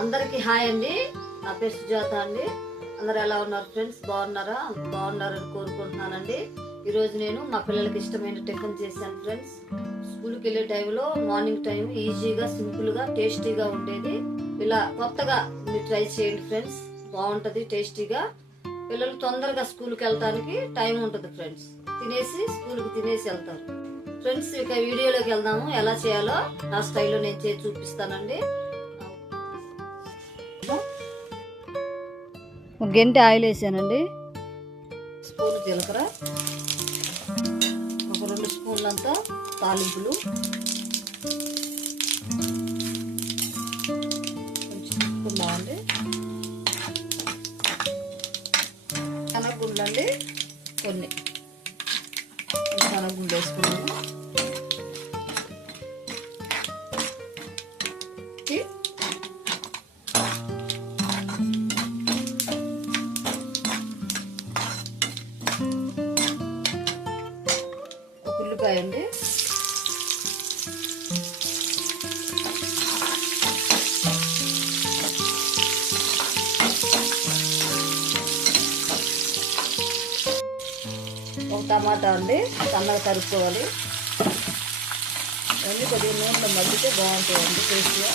అందరికీ హాయ్ అండి. నా పేరు సుజాత అండి. అందరు ఎలా ఉన్నారు ఫ్రెండ్స్? బాగున్నారా? బాగున్నారని కోరుకుంటున్నానండి. ఈరోజు నేను మా పిల్లలకి ఇష్టమైన టిఫిన్ చేశాను ఫ్రెండ్స్. స్కూల్కి వెళ్ళే టైంలో మార్నింగ్ టైం ఈజీగా సింపుల్గా టేస్టీగా ఉండేది. ఇలా కొత్తగా మీరు ట్రై చేయండి ఫ్రెండ్స్. బాగుంటుంది టేస్టీగా. పిల్లలు తొందరగా స్కూల్కి వెళ్ళడానికి టైం ఉంటుంది ఫ్రెండ్స్. స్కూల్కి తినేసి వెళ్తారు ఫ్రెండ్స్. ఇక వీడియోలోకి వెళ్దాము. ఎలా చేయాలో నా స్టైల్లో నేను చేసి చూపిస్తానండి. ఒక గంట ఆయిల్ వేసానండి. స్పూన్ జీలకర్ర, ఒక 2 స్పూన్లంతా తాలింపులు, కొంచెం తిప్పుకుందామండి. శనగగుండ్లు అండి, కొన్ని శనగగుండ్లు వేసుకున్నాము. ఉల్లిపాయ అండి, ఒక టమాటా అండి, సన్నగా తరుక్కోవాలి. అన్నీ కొద్దిగా నూనెలో మగ్గితే బాగుంటుందండి టేస్ట్గా.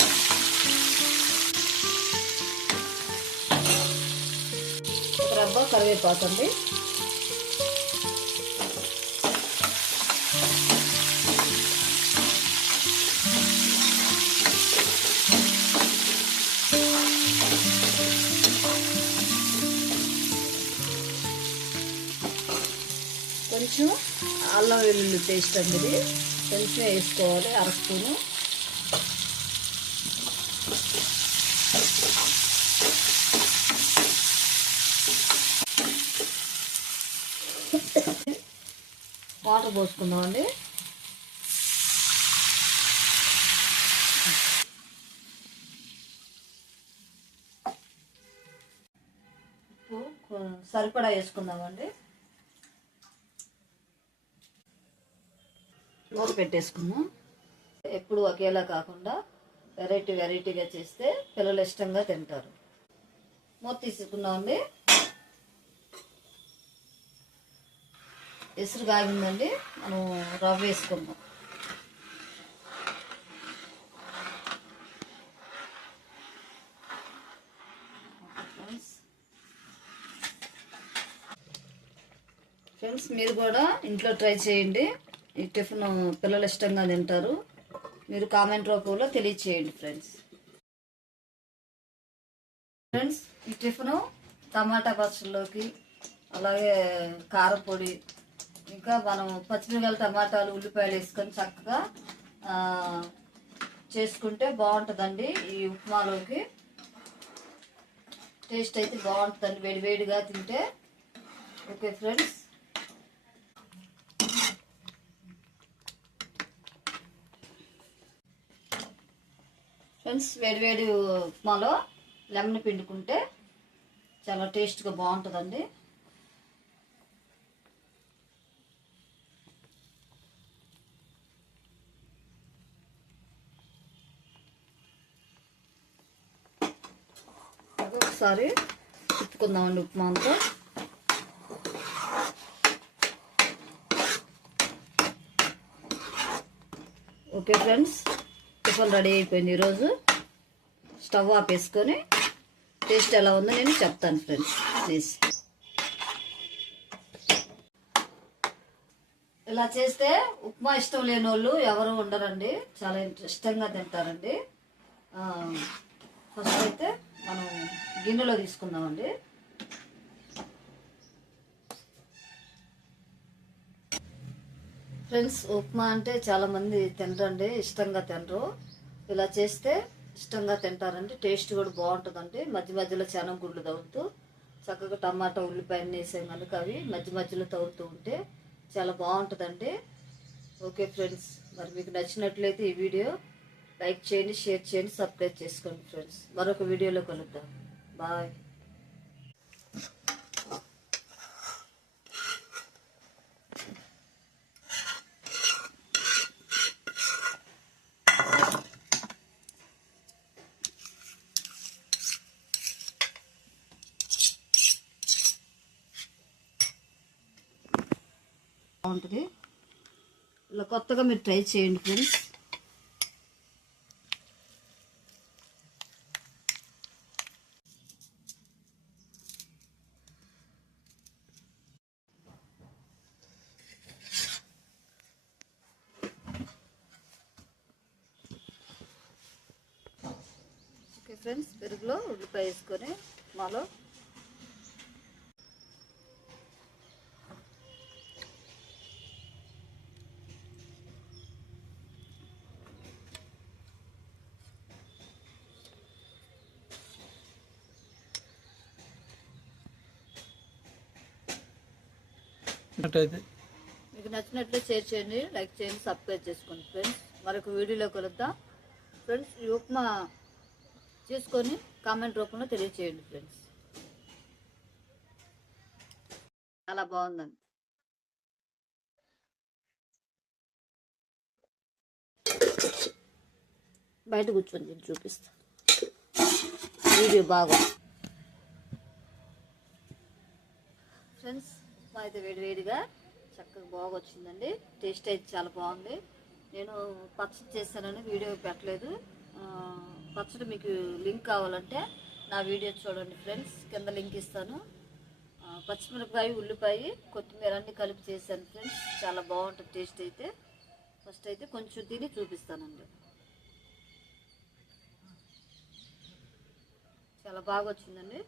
ఒక రబ్బ కరివేపాకు అండి, కొంచెం అల్లం వెల్లుల్లి పేస్ట్ అండి, ఇది కొంచెం వేసుకోవాలి, 1 స్పూను. వాటర్ పోసుకుందామండి. సరిపడా వేసుకుందామండి. నూనె పెట్టేసుకుందాం. ఎప్పుడు ఒకేలా కాకుండా వెరైటీగా చేస్తే పిల్లలు ఇష్టంగా తింటారు. మూత తీసుకుందామండి. ఎసురు కాగిందండి, మనం రవ్వ వేసుకుందాం. ఫ్రెండ్స్, మీరు కూడా ఇంట్లో ట్రై చేయండి. ఈ టిఫిన్ పిల్లలు ఇష్టంగా తింటారు. మీరు కామెంట్ రూపంలో తెలియచేయండి ఫ్రెండ్స్. ఈ టిఫిన్ టమాటా పచ్చళ్ళలోకి, అలాగే కారపొడి, ఇంకా మనం పచ్చిమిరపకాయలు, టమాటాలు, ఉల్లిపాయలు వేసుకొని చక్కగా చేసుకుంటే బాగుంటుందండి. ఈ ఉప్మాలోకి టేస్ట్ అయితే బాగుంటుందండి, వేడివేడిగా తింటే. ఓకే ఫ్రెండ్స్, వేడివేడి ఉప్మాలో లెమన్ పిండుకుంటే చాలా టేస్ట్గా బాగుంటుందండి. ఒకసారి తిప్పుకుందామండి ఉప్మా అంతా. ఓకే ఫ్రెండ్స్, టిఫిన్ రెడీ అయిపోయింది. ఈరోజు స్టవ్ ఆపేసుకొని టేస్ట్ ఎలా ఉందో నేను చెప్తాను ఫ్రెండ్స్. ప్లీజ్ ఇలా చేస్తే ఉప్మా ఇష్టం లేని వాళ్ళు ఎవరు ఉండరండి, చాలా ఇష్టంగా తింటారండి. ఫస్ట్ అయితే మనం గిన్నెలో తీసుకుందామండి. ఫ్రెండ్స్, ఉప్మా అంటే చాలామంది తినరండి, ఇష్టంగా తినరు. ఇలా చేస్తే ఇష్టంగా తింటారండి. టేస్ట్ కూడా బాగుంటుందండి. మధ్యలో శనగగుండ్లు తగులుతూ చక్కగా టమాటా, ఉల్లిపాయ వేసాం కనుక అవి మధ్యలో తగులుతూ ఉంటే చాలా బాగుంటుందండి. ఓకే ఫ్రెండ్స్, మరి మీకు నచ్చినట్లయితే ఈ వీడియో లైక్ చేయండి, షేర్ చేయండి, సబ్స్క్రైబ్ చేసుకోండి ఫ్రెండ్స్. మరొక వీడియోలో కలుద్దాం. బాయ్. బాగుంటుంది. ఇలా కొత్తగా మీరు ట్రై చేయండి ఫ్రెండ్స్. ఓకే ఫ్రెండ్స్, పెరుగులో ఉల్లిపాయ వేసుకొని మాలో మీకు నచ్చినట్లు షేర్ చేయండి, లైక్ చేయండి, సబ్స్క్రైబ్ చేసుకోండి ఫ్రెండ్స్. మరొక వీడియోలో కలుద్దాం ఫ్రెండ్స్. ఈ ఉప్మా చేసుకొని కామెంట్ రూపంలో తెలియచేయండి ఫ్రెండ్స్. చాలా బాగుందండి. బయట కూర్చొని చూపిస్తా, వీడియో బాగా ఫ్రెండ్స్. మా అయితే వేడివేడిగా చక్కగా బాగా వచ్చిందండి. టేస్ట్ అయితే చాలా బాగుంది. నేను పచ్చడి చేశానని వీడియో పెట్టలేదు. పచ్చడి మీకు లింక్ కావాలంటే నా వీడియో చూడండి ఫ్రెండ్స్, కింద లింక్ ఇస్తాను. పచ్చిమిరపకాయ, ఉల్లిపాయ, కొత్తిమీర అన్నీ కలిపి చేశాను ఫ్రెండ్స్. చాలా బాగుంటుంది టేస్ట్ అయితే. ఫస్ట్ అయితే కొంచెం తిని చూపిస్తానండి. చాలా బాగా వచ్చిందండి.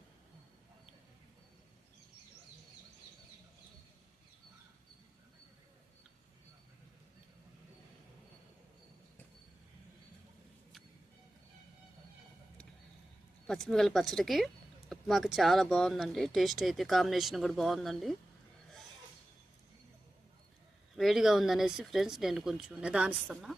పచ్చిమిరపకాయల పచ్చడికి ఉప్మాకి చాలా బాగుందండి. టేస్ట్ అయితే కాంబినేషన్ కూడా బాగుందండి. వేడిగా ఉందనేసి ఫ్రెండ్స్ నేను కొంచెం నిదానిస్తున్నా.